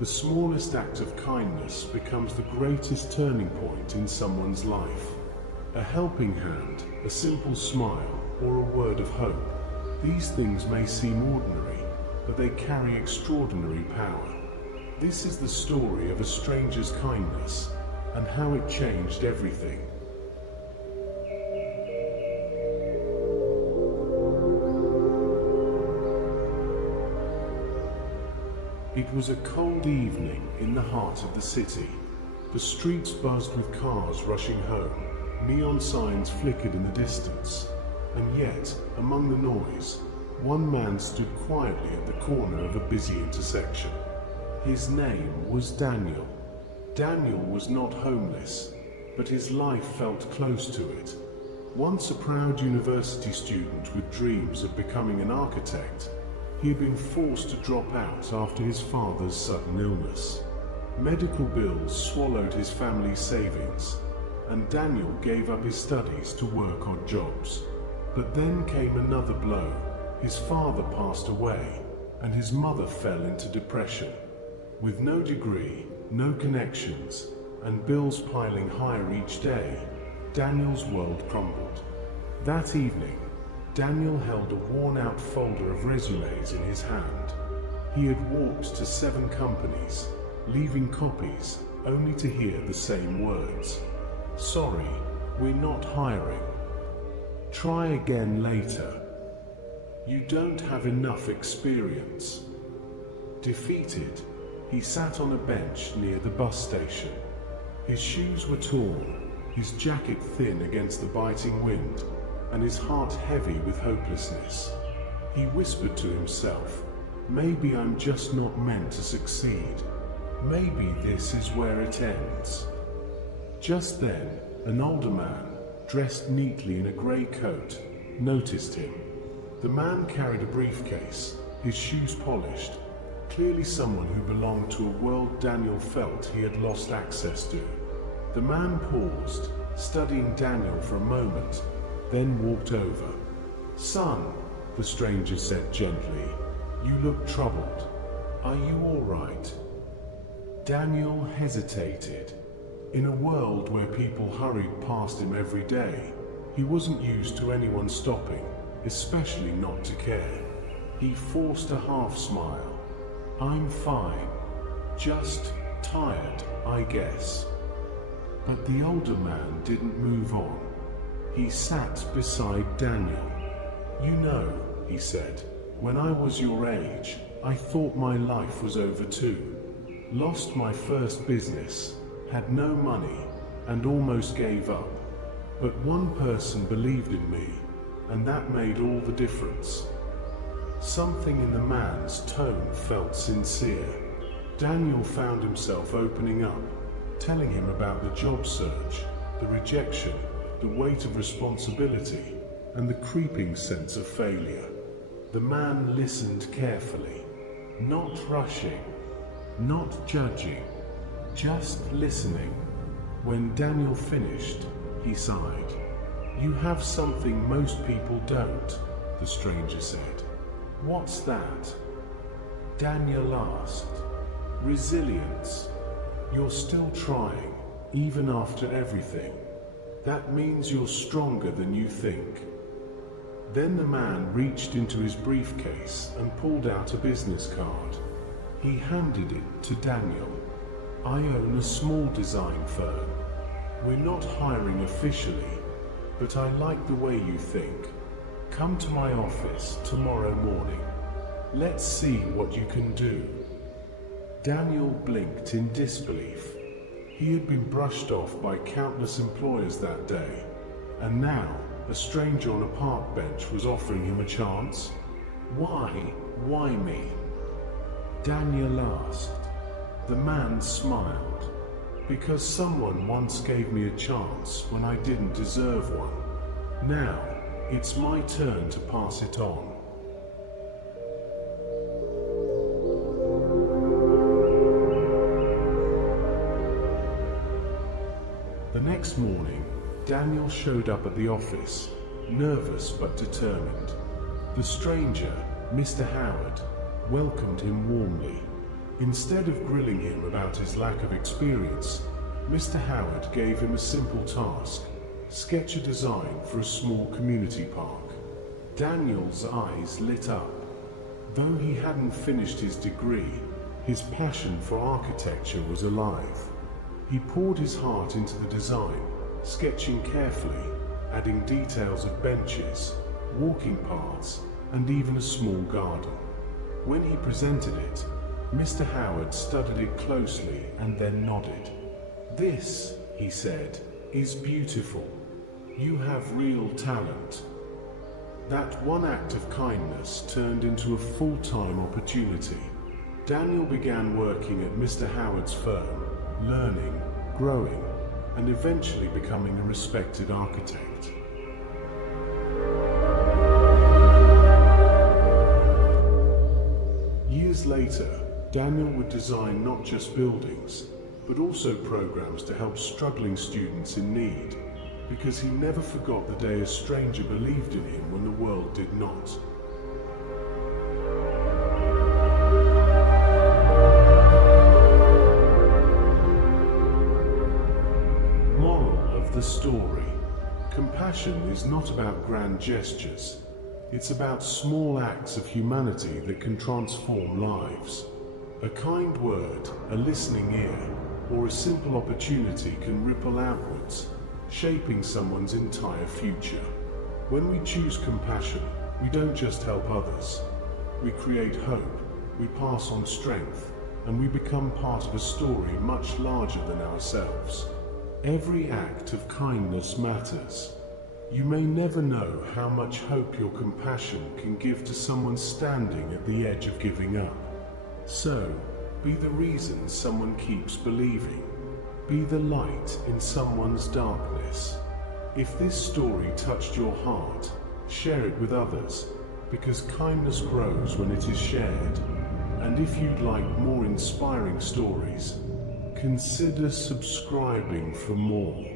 The smallest act of kindness becomes the greatest turning point in someone's life. A helping hand, a simple smile, or a word of hope. These things may seem ordinary, but they carry extraordinary power. This is the story of a stranger's kindness and how it changed everything. It was a cold evening in the heart of the city. The streets buzzed with cars rushing home. Neon signs flickered in the distance. And yet, among the noise, one man stood quietly at the corner of a busy intersection. His name was Daniel. Daniel was not homeless, but his life felt close to it. Once a proud university student with dreams of becoming an architect, he had been forced to drop out after his father's sudden illness. Medical bills swallowed his family's savings, and Daniel gave up his studies to work odd jobs. But then came another blow. His father passed away, and his mother fell into depression. With no degree, no connections, and bills piling higher each day, Daniel's world crumbled. That evening, Daniel held a worn-out folder of resumes in his hand. He had walked to 7 companies, leaving copies only to hear the same words. "Sorry, we're not hiring. Try again later. You don't have enough experience." Defeated, he sat on a bench near the bus station. His shoes were torn, his jacket thin against the biting wind, and his heart heavy with hopelessness. He whispered to himself, "Maybe I'm just not meant to succeed. Maybe this is where it ends." Just then, an older man, dressed neatly in a grey coat, noticed him. The man carried a briefcase, his shoes polished, clearly someone who belonged to a world Daniel felt he had lost access to. The man paused, studying Daniel for a moment, then walked over. "Son," the stranger said gently, "you look troubled. Are you all right?" Daniel hesitated. In a world where people hurried past him every day, he wasn't used to anyone stopping, especially not to care. He forced a half smile. "I'm fine. Just tired, I guess." But the older man didn't move on. He sat beside Daniel. "You know," he said, "when I was your age, I thought my life was over too. Lost my first business, had no money, and almost gave up. But one person believed in me, and that made all the difference." Something in the man's tone felt sincere. Daniel found himself opening up, telling him about the job search, the rejection, the weight of responsibility, and the creeping sense of failure. The man listened carefully, not rushing, not judging, just listening. When Daniel finished, he sighed. "You have something most people don't," the stranger said. "What's that?" Daniel asked. "Resilience. You're still trying, even after everything. That means you're stronger than you think." Then the man reached into his briefcase and pulled out a business card. He handed it to Daniel. "I own a small design firm. We're not hiring officially, but I like the way you think. Come to my office tomorrow morning. Let's see what you can do." Daniel blinked in disbelief. He had been brushed off by countless employers that day, and now a stranger on a park bench was offering him a chance. Why me?" Daniel asked. The man smiled. "Because someone once gave me a chance when I didn't deserve one. Now, it's my turn to pass it on." The next morning, Daniel showed up at the office, nervous but determined. The stranger, Mr. Howard, welcomed him warmly. Instead of grilling him about his lack of experience, Mr. Howard gave him a simple task: sketch a design for a small community park. Daniel's eyes lit up. Though he hadn't finished his degree, his passion for architecture was alive. He poured his heart into the design, sketching carefully, adding details of benches, walking paths, and even a small garden. When he presented it, Mr. Howard studied it closely and then nodded. "This," he said, "is beautiful. You have real talent." That one act of kindness turned into a full-time opportunity. Daniel began working at Mr. Howard's firm, learning, growing, and eventually becoming a respected architect. Years later, Daniel would design not just buildings, but also programs to help struggling students in need, because he never forgot the day a stranger believed in him when the world did not. Moral of the story: compassion is not about grand gestures. It's about small acts of humanity that can transform lives. A kind word, a listening ear, or a simple opportunity can ripple outwards, shaping someone's entire future. When we choose compassion, we don't just help others. We create hope, we pass on strength, and we become part of a story much larger than ourselves. Every act of kindness matters. You may never know how much hope your compassion can give to someone standing at the edge of giving up. So, be the reason someone keeps believing. Be the light in someone's darkness. If this story touched your heart, share it with others, because kindness grows when it is shared. And if you'd like more inspiring stories, consider subscribing for more.